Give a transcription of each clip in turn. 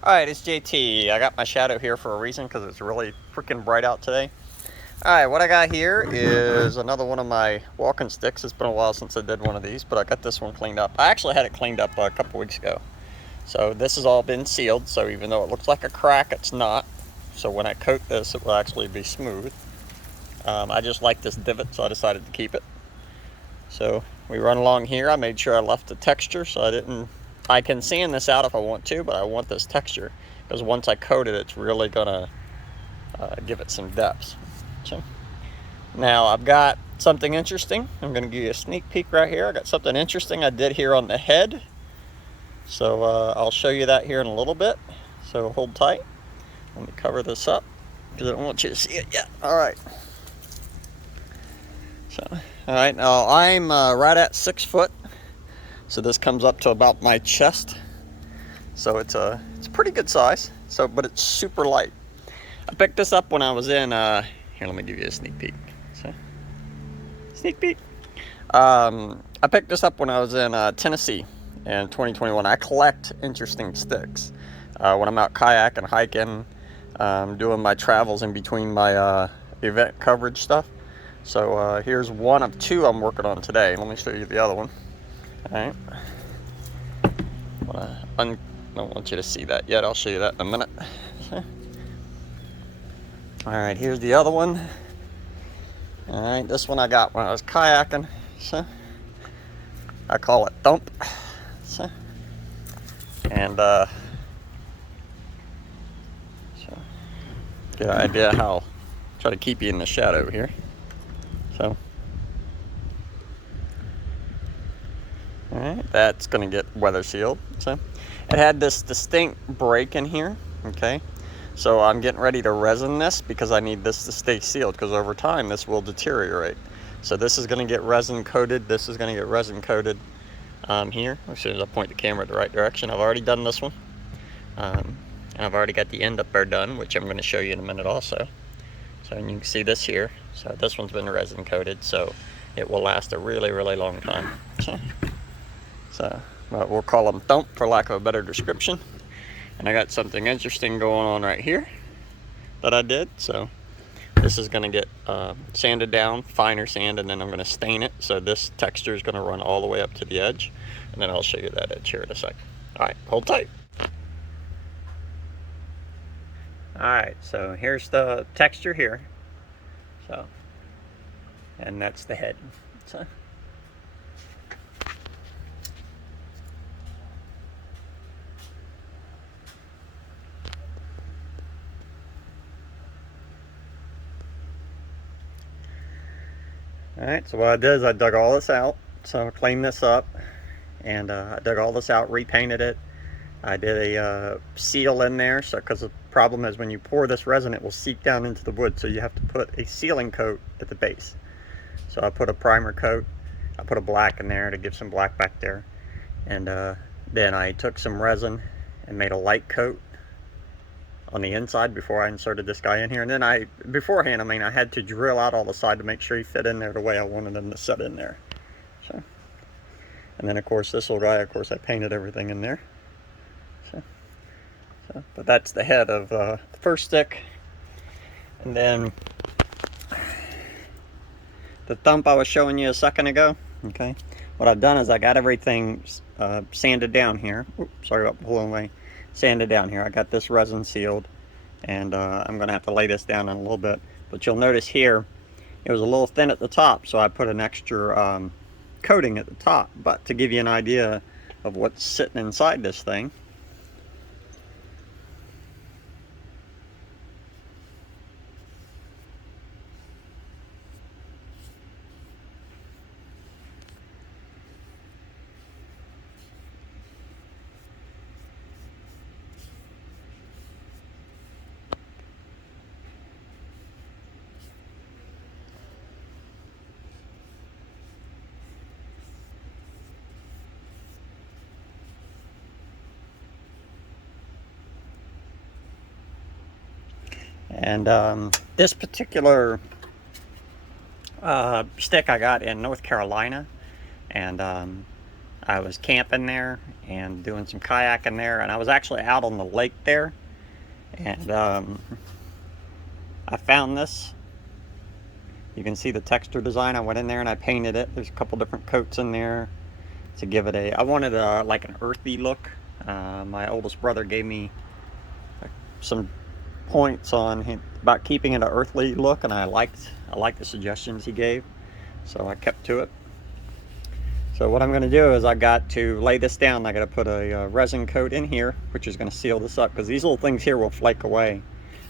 Alright, it's JT. I got my shadow here for a reason because it's really freaking bright out today. Alright, what I got here is another one of my walking sticks. It's been a while since I did one of these, but I got this one cleaned up. I actually had it cleaned up a couple weeks ago. So this has all been sealed, so even though it looks like a crack, it's not. So when I coat this, it will actually be smooth. I just like this divot, so I decided to keep it. So we run along here. I made sure I left the texture so I can sand this out if I want to, but I want this texture because once I coat it, it's really gonna give it some depth. So now I've got something interesting. I'm gonna give you a sneak peek right here. I got something interesting I did here on the head. So I'll show you that here in a little bit. So hold tight. Let me cover this up because I don't want you to see it yet. All right. So, all right, now I'm right at 6 foot. So this comes up to about my chest. So it's a pretty good size. So, but it's super light. I picked this up when I was in, here, let me give you a sneak peek. So, sneak peek. I picked this up when I was in Tennessee in 2021. I collect interesting sticks. When I'm out kayaking, hiking, doing my travels in between my event coverage stuff. So here's one of two I'm working on today. Let me show you the other one. All right. I don't want you to see that yet. I'll show you that in a minute. All right, here's the other one. All right, this one I got when I was kayaking. So I call it Thump. So, and so get an idea how try to keep you in the shadow here. So all right, that's gonna get weather sealed. So it had this distinct break in here. Okay, so I'm getting ready to resin this because I need this to stay sealed because over time this will deteriorate. So this is gonna get resin coated. This is gonna get resin coated here. As soon as I point the camera the right direction, I've already done this one. And I've already got the end up there done, which I'm gonna show you in a minute also. So you can see this here. So this one's been resin coated, so it will last a really, really long time. So we'll call them Thump for lack of a better description. And I got something interesting going on right here that I did. So this is gonna get sanded down, finer sand, and then I'm gonna stain it. So this texture is gonna run all the way up to the edge. And then I'll show you that edge here in a sec. All right, hold tight. All right, so here's the texture here. So, and that's the head. So. All right, so what I did is I dug all this out. So I cleaned this up and I dug all this out, repainted it. I did a seal in there, so because the problem is when you pour this resin, it will seep down into the wood, so you have to put a sealing coat at the base. So I put a primer coat, I put a black in there to give some black back there, and then I took some resin and made a light coat on the inside before I inserted this guy in here. And then beforehand, I had to drill out all the side to make sure he fit in there the way I wanted him to set in there. So, and then of course this little guy, of course I painted everything in there. But that's the head of the first stick. And then the Thump I was showing you a second ago. Okay, what I've done is I got everything sanded down here. Oops, sorry about pulling away. Sanded down here. I got this resin sealed, and I'm gonna have to lay this down in a little bit. But you'll notice here it was a little thin at the top, so I put an extra coating at the top. But to give you an idea of what's sitting inside this thing, and this particular stick I got in North Carolina, and I was camping there and doing some kayaking there, and I was actually out on the lake there, and I found this. You can see the texture design. I went in there and I painted it. There's a couple different coats in there to give it a, I wanted a, like an earthy look. My oldest brother gave me some points on him about keeping it an earthly look, and I liked the suggestions he gave, so I kept to it. So what I'm going to do is I got to lay this down. I got to put a resin coat in here, which is going to seal this up, because these little things here will flake away,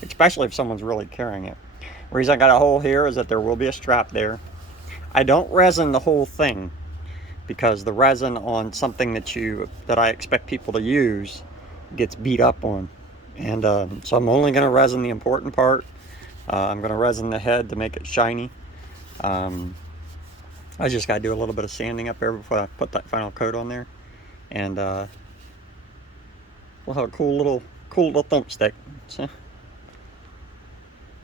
especially if someone's really carrying it. The reason I got a hole here is that there will be a strap there. I don't resin the whole thing, because the resin on something that I expect people to use gets beat up on. And so I'm only going to resin the important part. I'm going to resin the head to make it shiny. I just got to do a little bit of sanding up there before I put that final coat on there. And we'll have a cool little thumbstick. So,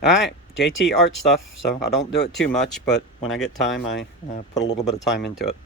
alright, JT art stuff. So I don't do it too much, but when I get time, I put a little bit of time into it.